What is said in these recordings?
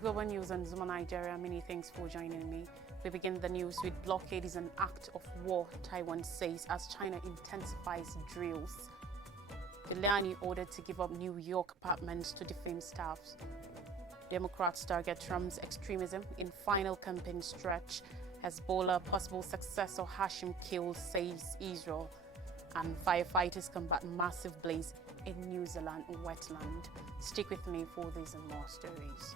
Global News and Zuma Nigeria. Many thanks for joining me. We begin the news with blockade is an act of war, Taiwan says, as China intensifies drills. Giuliani ordered to give up New York apartments to defame staffs. Democrats target Trump's extremism in final campaign stretch. Hezbollah possible successor Hashim killed, says Israel. And firefighters combat massive blaze in New Zealand wetland. Stick with me for these and more stories.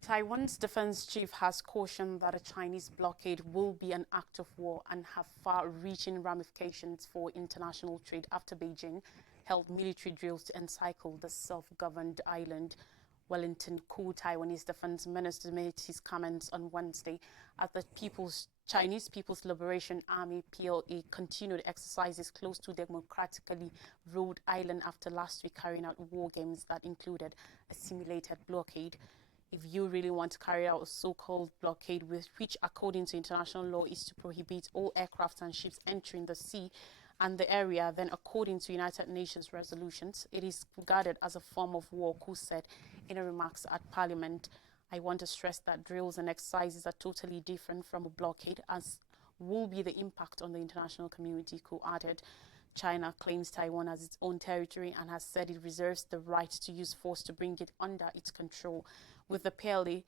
Taiwan's defense chief has cautioned that a Chinese blockade will be an act of war and have far-reaching ramifications for international trade after Beijing held military drills to encircle the self-governed island. Wellington Koo, Taiwanese defense minister, made his comments on Wednesday as the Chinese People's Liberation Army (PLA) continued exercises close to democratically ruled island after last week carrying out war games that included a simulated blockade. If you really want to carry out a so-called blockade, which according to international law is to prohibit all aircraft and ships entering the sea and the area, then according to United Nations resolutions, it is regarded as a form of war, Koo said in a remarks at Parliament. I want to stress that drills and exercises are totally different from a blockade, as will be the impact on the international community, Koo added. China claims Taiwan as its own territory and has said it reserves the right to use force to bring it under its control, with the PLA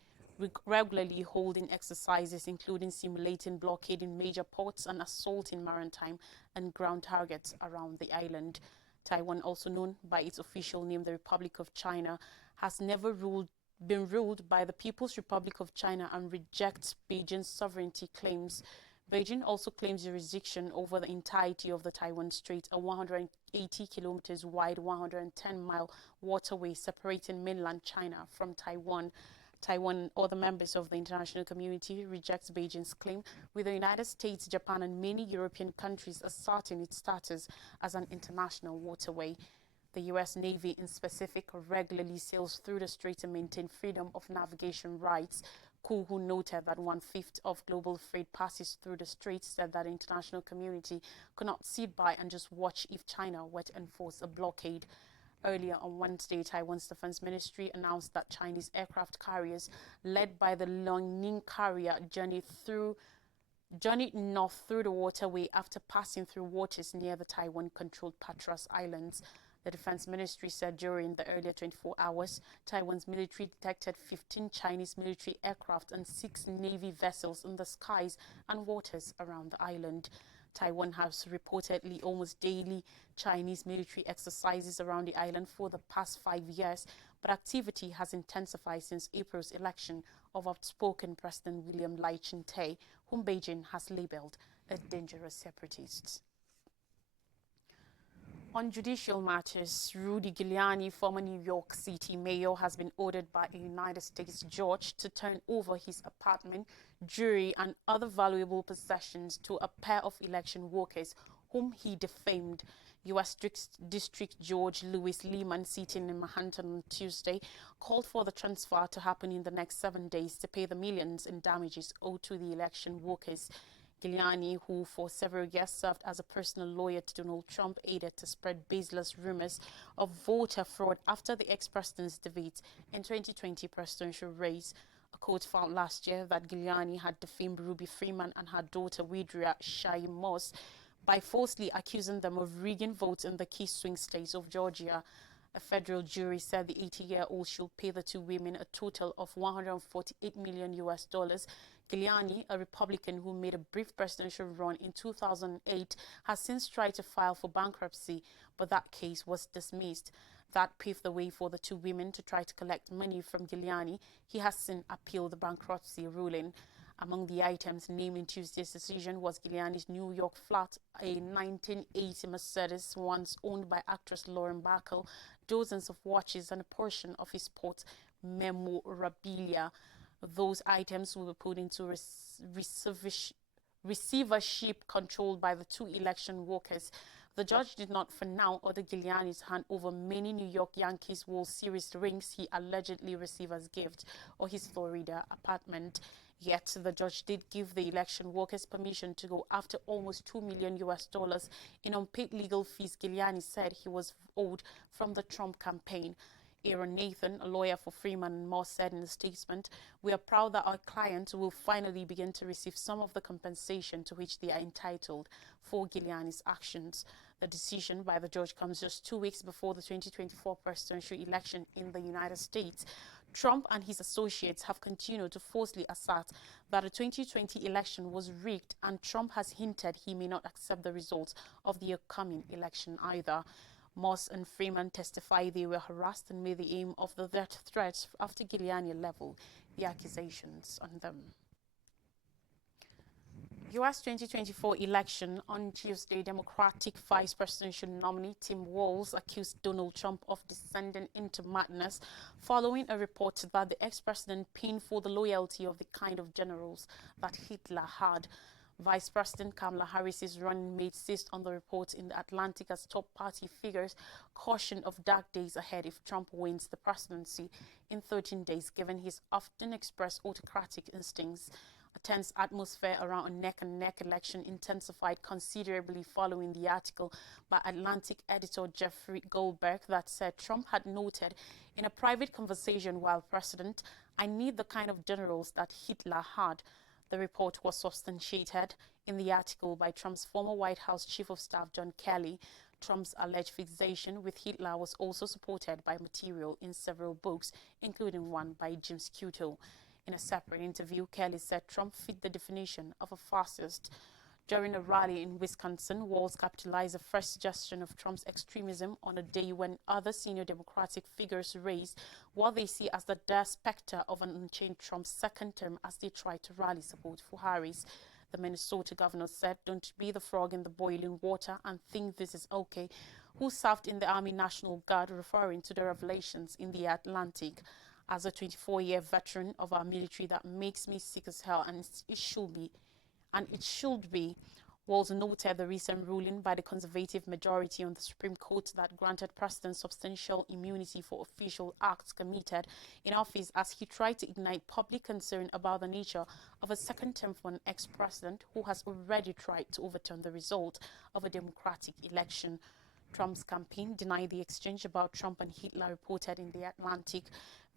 regularly holding exercises including simulating blockade in major ports and assaulting maritime and ground targets around the island. Taiwan, also known by its official name, the Republic of China, has never been ruled by the People's Republic of China and rejects Beijing's sovereignty claims. Beijing also claims jurisdiction over the entirety of the Taiwan Strait, a 180 kilometers wide, 110-mile waterway separating mainland China from Taiwan. Taiwan and other members of the international community rejects Beijing's claim, with the United States, Japan and many European countries asserting its status as an international waterway. The U.S. Navy, in specific, regularly sails through the strait to maintain freedom of navigation rights. Koo, who noted that 1/5 of global freight passes through the strait, said that the international community could not sit by and just watch if China were to enforce a blockade. Earlier on Wednesday, Taiwan's defense ministry announced that Chinese aircraft carriers, led by the Liaoning carrier, journeyed north through the waterway after passing through waters near the Taiwan-controlled Patras Islands. The Defense Ministry said during the earlier 24 hours, Taiwan's military detected 15 Chinese military aircraft and 6 Navy vessels in the skies and waters around the island. Taiwan has reportedly almost daily Chinese military exercises around the island for the past 5 years, but activity has intensified since April's election of outspoken President William Lai Ching-te, whom Beijing has labeled a dangerous separatist. On judicial matters, Rudy Giuliani, former New York City mayor, has been ordered by a United States judge to turn over his apartment, jewelry and other valuable possessions to a pair of election workers whom he defamed. U.S. District Judge Louis Lehman, sitting in Manhattan on Tuesday, called for the transfer to happen in the next 7 days to pay the millions in damages owed to the election workers. Giuliani, who for several years served as a personal lawyer to Donald Trump, aided to spread baseless rumors of voter fraud after the ex-president's defeat in 2020 presidential race. A court found last year that Giuliani had defamed Ruby Freeman and her daughter Widria Shai Moss by falsely accusing them of rigging votes in the key swing states of Georgia. A federal jury said the 80-year-old should pay the two women a total of $148 million. Giuliani, a Republican who made a brief presidential run in 2008, has since tried to file for bankruptcy, but that case was dismissed. That paved the way for the two women to try to collect money from Giuliani. He has since appealed the bankruptcy ruling. Among the items named in Tuesday's decision was Giuliani's New York flat, a 1980 Mercedes once owned by actress Lauren Bacall, dozens of watches and a portion of his sports memorabilia. Those items will be put into receivership controlled by the two election workers. The judge did not for now order Giuliani to hand over many New York Yankees World Series rings he allegedly received as gift or his Florida apartment. Yet the judge did give the election workers permission to go after almost $2 million in unpaid legal fees Giuliani said he was owed from the Trump campaign. Aaron Nathan, a lawyer for Freeman and Moss, said in a statement, "We are proud that our clients will finally begin to receive some of the compensation to which they are entitled for Giuliani's actions." The decision by the judge comes just 2 weeks before the 2024 presidential election in the United States. Trump and his associates have continued to falsely assert that the 2020 election was rigged, and Trump has hinted he may not accept the results of the upcoming election either. Moss and Freeman testify they were harassed and made the aim of the death threats after Giuliani leveled the accusations on them. U.S. 2024 election on Tuesday, Democratic vice presidential nominee Tim Walz accused Donald Trump of descending into madness following a report that the ex-president pinned for the loyalty of the kind of generals that Hitler had. Vice President Kamala Harris's running mate seized on the report in the Atlantic as top party figures caution of dark days ahead if Trump wins the presidency in 13 days, given his often expressed autocratic instincts. A tense atmosphere around a neck-and-neck election intensified considerably following the article by Atlantic editor Jeffrey Goldberg that said Trump had noted in a private conversation while president, "I need the kind of generals that Hitler had." The report was substantiated in the article by Trump's former White House Chief of Staff John Kelly. Trump's alleged fixation with Hitler was also supported by material in several books, including one by Jim Scuto. In a separate interview, Kelly said Trump fit the definition of a fascist. During a rally in Wisconsin, Walz capitalized the first suggestion of Trump's extremism on a day when other senior Democratic figures raised what they see as the dire specter of an unchanged Trump's second term as they try to rally support for Harris. The Minnesota governor said, "Don't be the frog in the boiling water and think this is okay," who served in the Army National Guard, referring to the revelations in the Atlantic. "As a 24-year veteran of our military, that makes me sick as hell, and it should be. Walz noted the recent ruling by the conservative majority on the Supreme Court that granted presidents substantial immunity for official acts committed in office as he tried to ignite public concern about the nature of a second term for an ex-president who has already tried to overturn the result of a democratic election. Trump's campaign denied the exchange about Trump and Hitler reported in the Atlantic.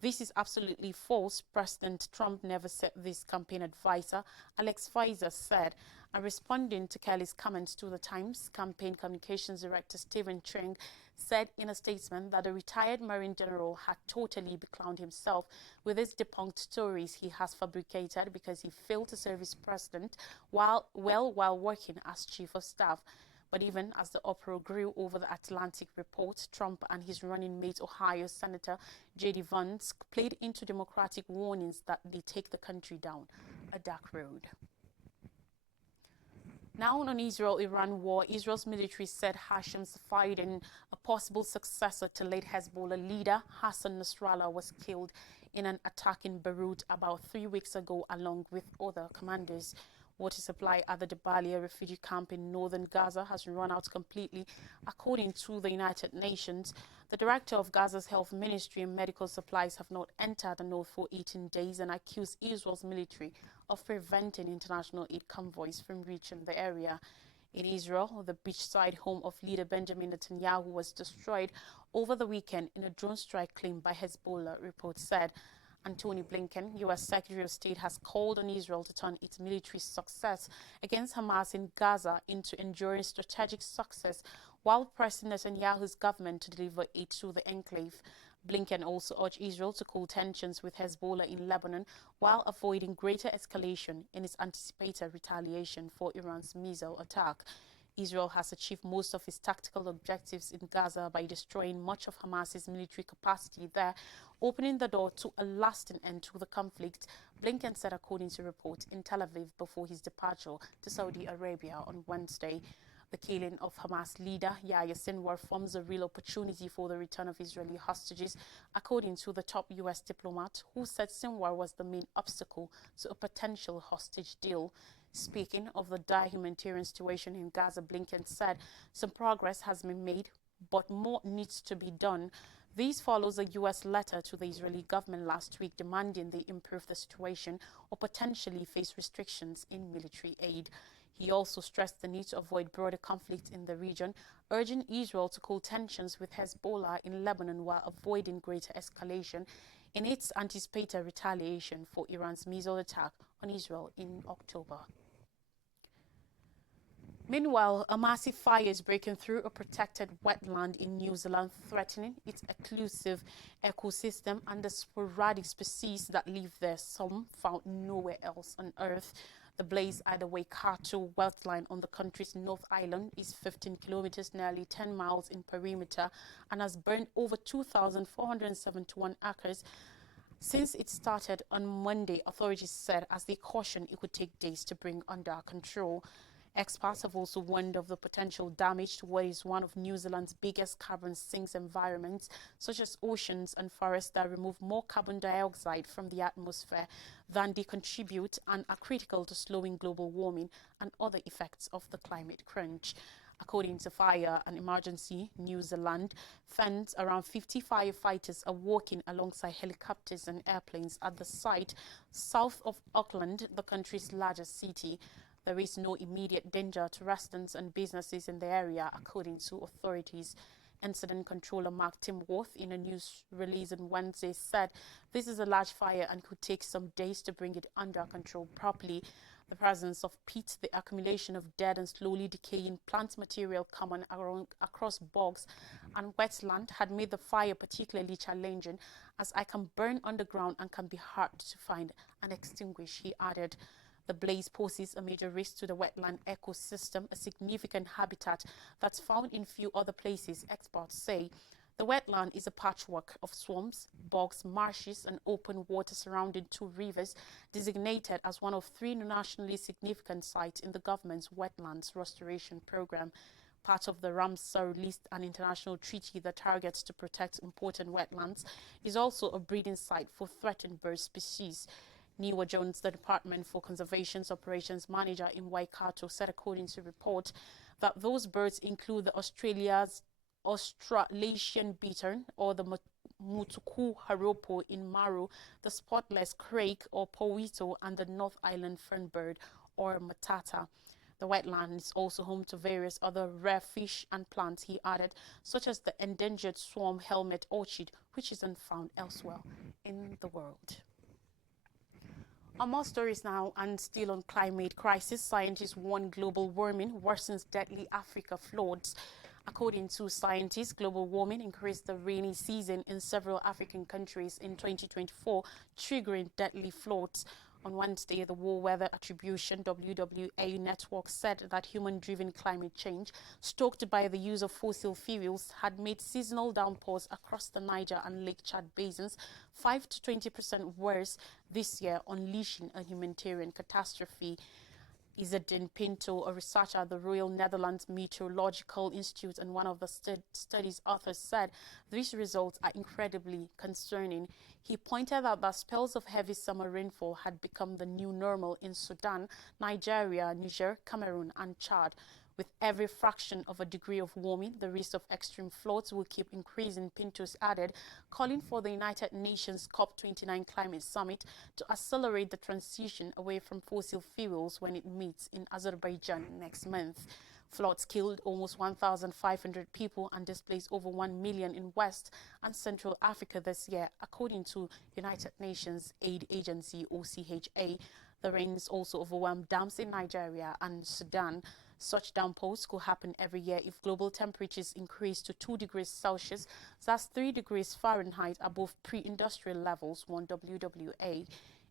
"This is absolutely false. President Trump never said this," campaign advisor Alex Pfizer said. And responding to Kelly's comments to the Times, campaign communications director Stephen Treng said in a statement that the retired Marine general had totally beclowned himself with his debunked stories he has fabricated because he failed to serve his president while working as chief of staff. But even as the uproar grew over the Atlantic report, Trump and his running mate, Ohio Senator J.D. Vance, played into Democratic warnings that they take the country down a dark road. Now on Israel-Iran war, Israel's military said Hashem's fighting, a possible successor to late Hezbollah leader Hassan Nasrallah, was killed in an attack in Beirut about 3 weeks ago along with other commanders. Water supply at the Jabalia refugee camp in northern Gaza has run out completely, according to the United Nations. The director of Gaza's health ministry and medical supplies have not entered the north for 18 days and accused Israel's military of preventing international aid convoys from reaching the area. In Israel, the beachside home of leader Benjamin Netanyahu was destroyed over the weekend in a drone strike claimed by Hezbollah, reports said. Antony Blinken, U.S. Secretary of State, has called on Israel to turn its military success against Hamas in Gaza into enduring strategic success while pressing Netanyahu's government to deliver aid to the enclave. Blinken also urged Israel to cool tensions with Hezbollah in Lebanon while avoiding greater escalation in its anticipated retaliation for Iran's missile attack. Israel has achieved most of its tactical objectives in Gaza by destroying much of Hamas's military capacity there, opening the door to a lasting end to the conflict, Blinken said, according to reports in Tel Aviv before his departure to Saudi Arabia on Wednesday. The killing of Hamas leader Yahya Sinwar forms a real opportunity for the return of Israeli hostages, according to the top U.S. diplomat, who said Sinwar was the main obstacle to a potential hostage deal. Speaking of the dire humanitarian situation in Gaza, Blinken said some progress has been made, but more needs to be done. This follows a U.S. letter to the Israeli government last week demanding they improve the situation or potentially face restrictions in military aid. He also stressed the need to avoid broader conflict in the region, urging Israel to cool tensions with Hezbollah in Lebanon while avoiding greater escalation in its anticipated retaliation for Iran's missile attack on Israel in October. Meanwhile, a massive fire is breaking through a protected wetland in New Zealand, threatening its exclusive ecosystem and the sporadic species that live there, some found nowhere else on Earth. The blaze at the Waikato wetland on the country's North Island is 15 kilometers, nearly 10 miles in perimeter, and has burned over 2,471 acres. Since it started on Monday, authorities said as they cautioned it could take days to bring under control. Experts have also warned of the potential damage to what is one of New Zealand's biggest carbon sinks environments, such as oceans and forests that remove more carbon dioxide from the atmosphere than they contribute and are critical to slowing global warming and other effects of the climate crunch. According to Fire and Emergency New Zealand, funds around 50 firefighters are working alongside helicopters and airplanes at the site south of Auckland, the country's largest city. There is no immediate danger to residents and businesses in the area, according to authorities. Incident controller Mark Timworth, in a news release on Wednesday, said this is a large fire and could take some days to bring it under control properly. The presence of peat, the accumulation of dead and slowly decaying plant material common across bogs and wetland had made the fire particularly challenging, as I can burn underground and can be hard to find and extinguish, he added. The blaze poses a major risk to the wetland ecosystem, a significant habitat that's found in few other places, experts say. The wetland is a patchwork of swamps, bogs, marshes, and open water surrounding two rivers, designated as one of three nationally significant sites in the government's wetlands restoration program. Part of the Ramsar list, an international treaty that targets to protect important wetlands, is also a breeding site for threatened bird species. Niwa Jones, the Department for Conservation's operations manager in Waikato, said according to report that those birds include the Australasian bittern or the Mutuku haropo in Maru, the spotless crake or powito, and the North Island fernbird or matata. The wetland is also home to various other rare fish and plants, he added, such as the endangered swarm helmet orchid, which isn't found elsewhere in the world. On more stories now, and still on climate crisis, scientists warn global warming worsens deadly Africa floods. According to scientists, global warming increased the rainy season in several African countries in 2024, triggering deadly floods. On Wednesday, the World Weather Attribution WWA network said that human-driven climate change, stoked by the use of fossil fuels, had made seasonal downpours across the Niger and Lake Chad basins 5 to 20% worse this year, unleashing a humanitarian catastrophe. Izzedine Pinto, a researcher at the Royal Netherlands Meteorological Institute and one of the study's authors, said these results are incredibly concerning. He pointed out that spells of heavy summer rainfall had become the new normal in Sudan, Nigeria, Niger, Cameroon, and Chad. With every fraction of a degree of warming, the risk of extreme floods will keep increasing, Pintos added, calling for the United Nations COP29 climate summit to accelerate the transition away from fossil fuels when it meets in Azerbaijan next month. Floods killed almost 1,500 people and displaced over 1 million in West and Central Africa this year, according to United Nations Aid Agency OCHA. The rains also overwhelmed dams in Nigeria and Sudan. Such downpours could happen every year if global temperatures increase to 2 degrees Celsius, that's 3 degrees Fahrenheit above pre-industrial levels, warned WWA.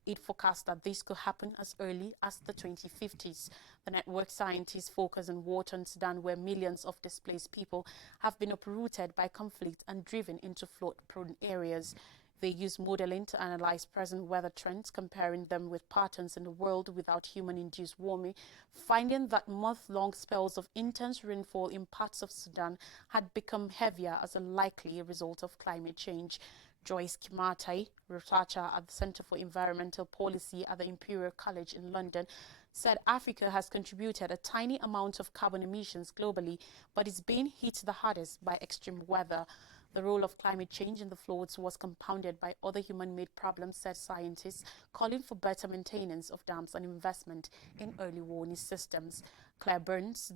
It forecast that this could happen as early as the 2050s. The network scientists focus on water in Sudan, where millions of displaced people have been uprooted by conflict and driven into flood-prone areas. They use modeling to analyze present weather trends, comparing them with patterns in the world without human-induced warming, finding that month-long spells of intense rainfall in parts of Sudan had become heavier as a likely result of climate change. Joyce Kimatai, researcher at the Center for Environmental Policy at the Imperial College in London, said Africa has contributed a tiny amount of carbon emissions globally, but is being hit the hardest by extreme weather. The role of climate change in the floods was compounded by other human-made problems, said scientists, calling for better maintenance of dams and investment in early warning systems. Claire Burns,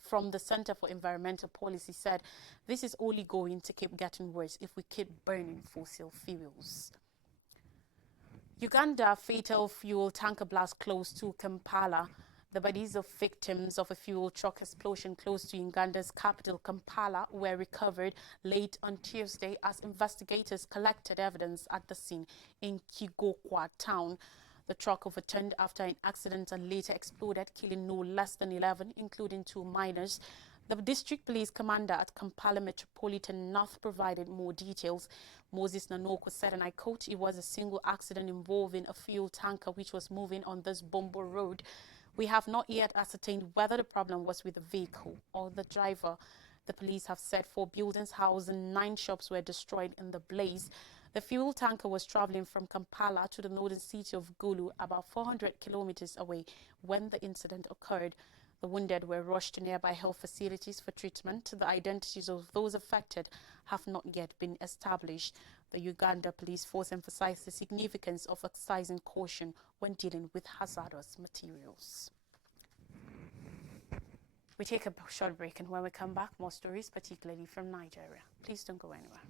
from the Center for Environmental Policy, said this is only going to keep getting worse if we keep burning fossil fuels. Uganda fatal fuel tanker blast close to Kampala. The bodies of victims of a fuel truck explosion close to Uganda's capital, Kampala, were recovered late on Tuesday as investigators collected evidence at the scene in Kigokwa town. The truck overturned after an accident and later exploded, killing no less than 11, including 2 minors. The district police commander at Kampala Metropolitan North provided more details. Moses Nanoko said, and I quote, "It was a single accident involving a fuel tanker which was moving on this Bombo road. We have not yet ascertained whether the problem was with the vehicle or the driver." The police have said 4 buildings housing 9 shops were destroyed in the blaze. The fuel tanker was traveling from Kampala to the northern city of Gulu, about 400 kilometers away, when the incident occurred. The wounded were rushed to nearby health facilities for treatment. The identities of those affected have not yet been established. The Uganda Police Force emphasized the significance of exercising caution when dealing with hazardous materials. We take a short break, and when we come back, more stories, particularly from Nigeria. Please don't go anywhere.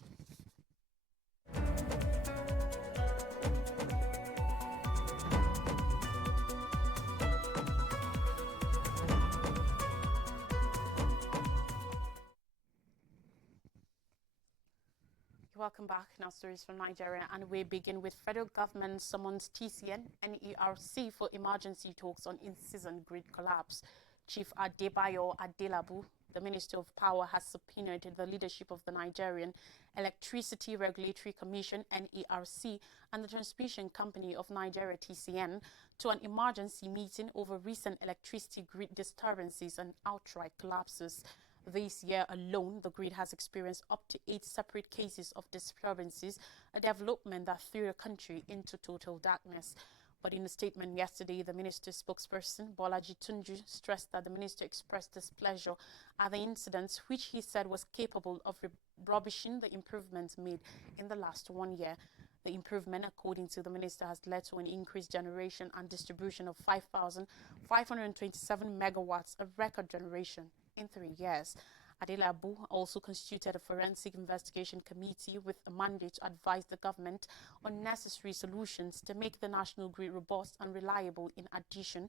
Welcome back. Now stories from Nigeria, and we begin with federal government summons TCN and ERC for emergency talks on in-season grid collapse. Chief Adebayo Adelabu, the Minister of Power, has subpoenaed the leadership of the Nigerian Electricity Regulatory Commission (NERC) and the Transmission Company of Nigeria (TCN) to an emergency meeting over recent electricity grid disturbances and outright collapses. This year alone, the grid has experienced up to 8 separate cases of disturbances, a development that threw the country into total darkness. But in a statement yesterday, the minister's spokesperson, Bolaji Tunju, stressed that the minister expressed displeasure at the incident, which he said was capable of rubbishing the improvements made in the last 1 year. The improvement, according to the minister, has led to an increased generation and distribution of 5,527 megawatts of record generation in 3 years. Adelabu also constituted a forensic investigation committee with a mandate to advise the government on necessary solutions to make the national grid robust and reliable, in addition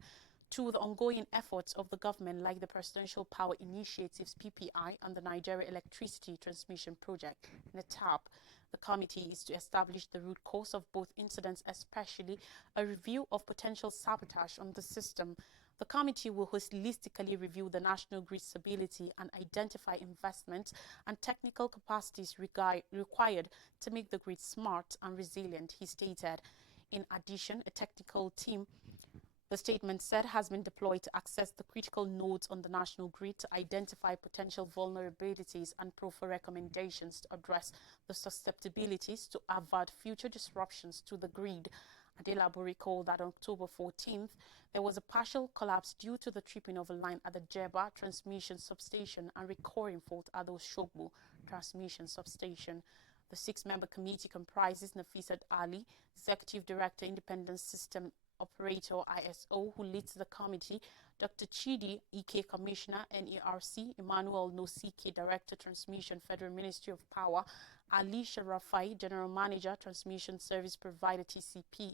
to the ongoing efforts of the government like the Presidential Power Initiatives (PPI) and the Nigeria Electricity Transmission Project (NETAP). The committee is to establish the root cause of both incidents, especially a review of potential sabotage on the system. The committee will holistically review the national grid stability and identify investments and technical capacities required to make the grid smart and resilient, he stated. In addition, a technical team, the statement said, has been deployed to access the critical nodes on the national grid to identify potential vulnerabilities and proffer recommendations to address the susceptibilities to avert future disruptions to the grid. Adelabu recalled that on October 14th, there was a partial collapse due to the tripping of a line at the Jeba transmission substation and recurring fault at the Oshogbo transmission substation. The 6-member committee comprises Nafisat Ali, Executive Director, Independent System Operator ISO, who leads the committee, Dr. Chidi Ike, Commissioner, NERC, Emmanuel Nosike, Director, Transmission, Federal Ministry of Power, Ali Sharafai, General Manager, Transmission Service Provider, TSP,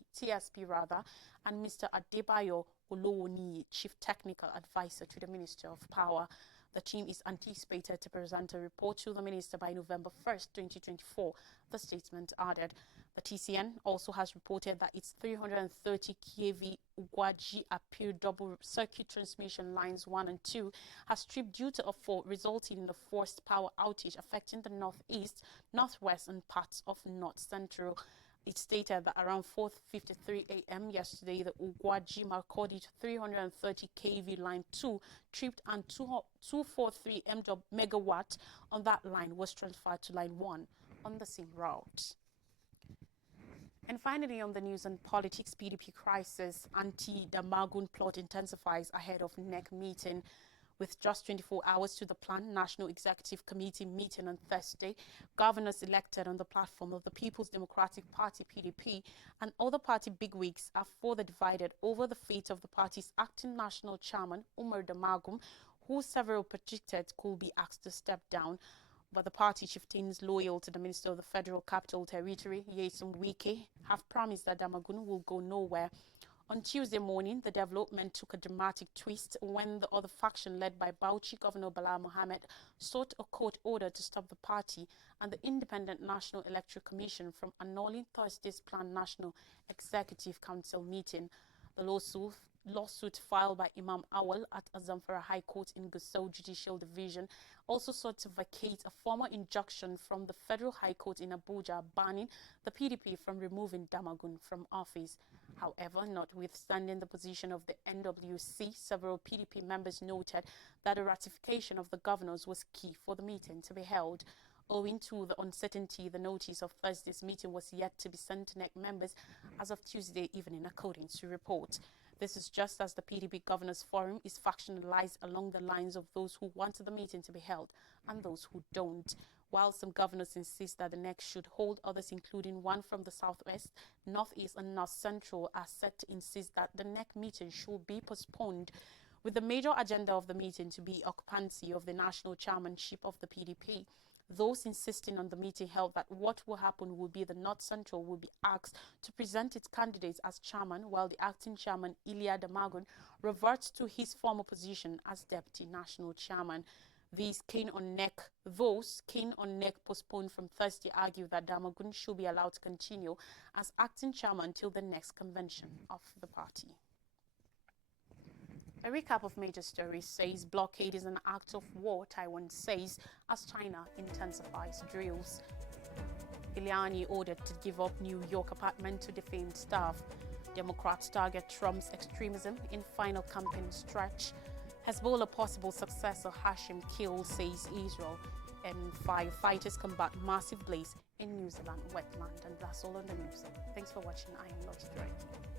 and Mr. Adebayo Olowoni, Chief Technical Advisor to the Minister of Power. The team is anticipated to present a report to the Minister by November 1st, 2024, the statement added. The TCN also has reported that its 330 kV Ugwaji Appeal double circuit transmission lines 1 and 2 has tripped due to a fault, resulting in a forced power outage affecting the northeast, northwest, and parts of north central. It stated that around 4:53 a.m. yesterday, the Ugwaji Makurdi 330 kV line 2 tripped, and 243 megawatt on that line was transferred to line 1 on the same route. And finally, on the news and politics, PDP crisis, anti-Damagun plot intensifies ahead of NEC meeting. With just 24 hours to the planned National Executive Committee meeting on Thursday, governors elected on the platform of the People's Democratic Party (PDP) and other party bigwigs are further divided over the fate of the party's acting national chairman, Umar Damagum, who several predicted could be asked to step down. But the party chieftains loyal to the Minister of the Federal Capital Territory, Nyesom Wike, have promised that Damagum will go nowhere. On Tuesday morning, the development took a dramatic twist when the other faction led by Bauchi Governor Bala Mohammed sought a court order to stop the party and the Independent National Electoral Commission from annulling Thursday's planned National Executive Council meeting. The lawsuit filed by Imam Awal at Zamfara High Court in Gusau Judicial Division also sought to vacate a former injunction from the Federal High Court in Abuja banning the PDP from removing Damagum from office. However, notwithstanding the position of the NWC, several PDP members noted that the ratification of the governors was key for the meeting to be held. Owing to the uncertainty, the notice of Thursday's meeting was yet to be sent to NEC members as of Tuesday evening, according to reports. This is just as the PDP Governors Forum is factionalized along the lines of those who want the meeting to be held and those who don't. While some governors insist that the NEC should hold, others, including one from the southwest, northeast and north central, are set to insist that the NEC meeting should be postponed, with the major agenda of the meeting to be occupancy of the national chairmanship of the PDP. Those insisting on the meeting held that what will happen will be the North Central will be asked to present its candidates as chairman, while the acting chairman, Ilya Damagum, reverts to his former position as deputy national chairman. Those keen on NEC postponed from Thursday argue that Damagum should be allowed to continue as acting chairman until the next convention of the party. A recap of major stories says blockade is an act of war, Taiwan says, as China intensifies drills. Giuliani ordered to give up New York apartment to defamed staff. Democrats target Trump's extremism in final campaign stretch. Hezbollah possible successor Hashim killed, says Israel. And firefighters combat massive blaze in New Zealand wetland. And that's all on the news. Thanks for watching. I am Lottie Drake.